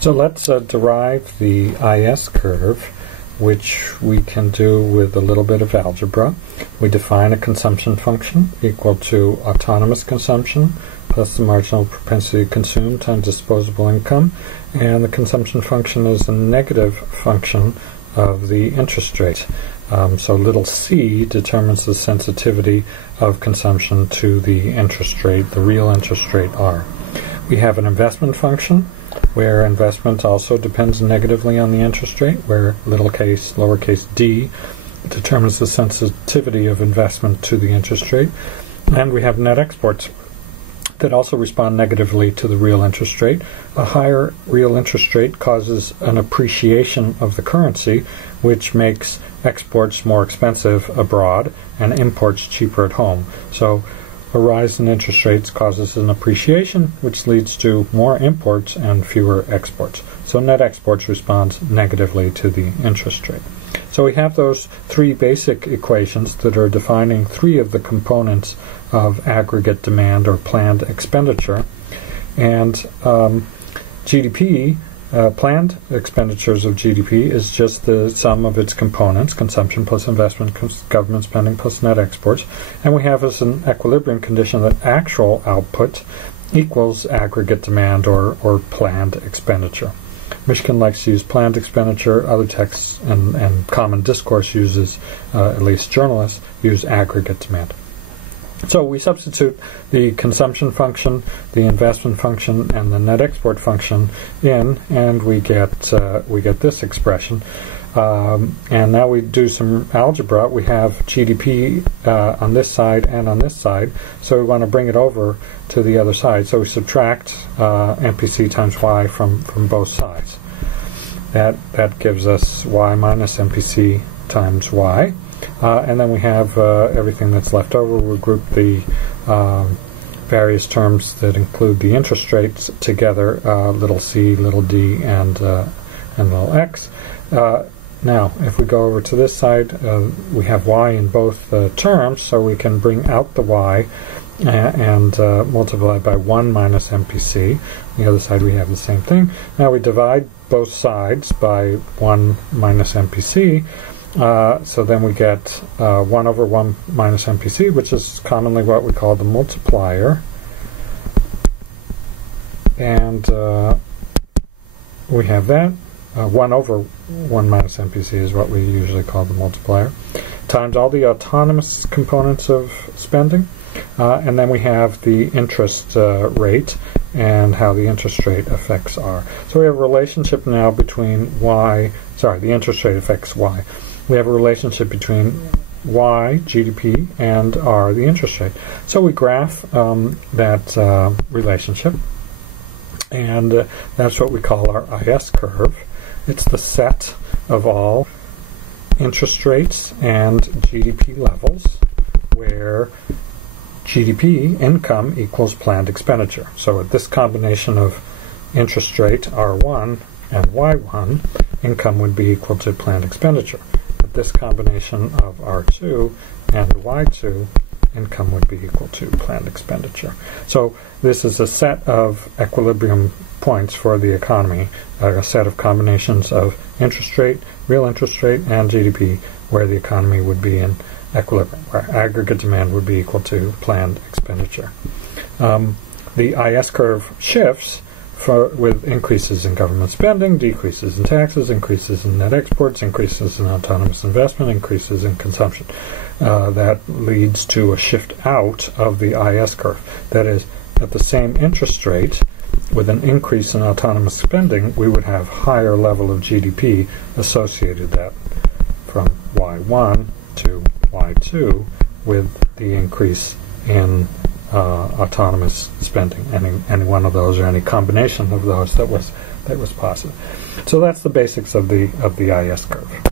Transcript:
So let's derive the IS curve, which we can do with a little bit of algebra. We define a consumption function equal to autonomous consumption plus the marginal propensity to consume times disposable income, and the consumption function is a negative function of the interest rate. So little c determines the sensitivity of consumption to the interest rate, the real interest rate r. We have an investment function where investment also depends negatively on the interest rate, where lowercase d determines the sensitivity of investment to the interest rate. And we have net exports that also respond negatively to the real interest rate. A higher real interest rate causes an appreciation of the currency, which makes exports more expensive abroad and imports cheaper at home. So a rise in interest rates causes an appreciation, which leads to more imports and fewer exports. So net exports responds negatively to the interest rate. So we have those three basic equations that are defining three of the components of aggregate demand or planned expenditure. And GDP, planned expenditures of GDP, is just the sum of its components, consumption plus investment, government spending plus net exports. And we have as an equilibrium condition that actual output equals aggregate demand or planned expenditure. Michigan likes to use planned expenditure. Other texts and common discourse uses, at least journalists, use aggregate demand. So we substitute the consumption function, the investment function, and the net export function in, and we get this expression. And now we do some algebra. We have GDP on this side and on this side, so we want to bring it over to the other side. So we subtract MPC times y from both sides. That gives us y minus MPC times y. And then we have everything that's left over. We'll group the various terms that include the interest rates together, little c, little d, and little x. Now, if we go over to this side, we have y in both terms, so we can bring out the y and multiply by 1 minus MPC. On the other side, we have the same thing. Now we divide both sides by 1 minus MPC. So then we get 1 over 1 minus MPC, which is commonly what we call the multiplier. And we have that. 1 over 1 minus MPC is what we usually call the multiplier, times all the autonomous components of spending. And then we have the interest rate and how the interest rate affects R. So we have a relationship now between the interest rate affects Y. We have a relationship between Y, GDP, and R, the interest rate. So we graph that relationship, and that's what we call our IS curve. It's the set of all interest rates and GDP levels where GDP, income, equals planned expenditure. So at this combination of interest rate, R1, and Y1, income would be equal to planned expenditure. At this combination of R2 and Y2, income would be equal to planned expenditure. So this is a set of equilibrium points for the economy, a set of combinations of interest rate, real interest rate, and GDP, where the economy would be in equilibrium, where aggregate demand would be equal to planned expenditure. The IS curve shifts with increases in government spending, decreases in taxes, increases in net exports, increases in autonomous investment, increases in consumption. That leads to a shift out of the IS curve. That is, at the same interest rate, with an increase in autonomous spending, we would have higher level of GDP associated that from Y1 to Y2 with the increase in autonomous spending, any one of those or any combination of those that was positive. So that's the basics of the IS curve.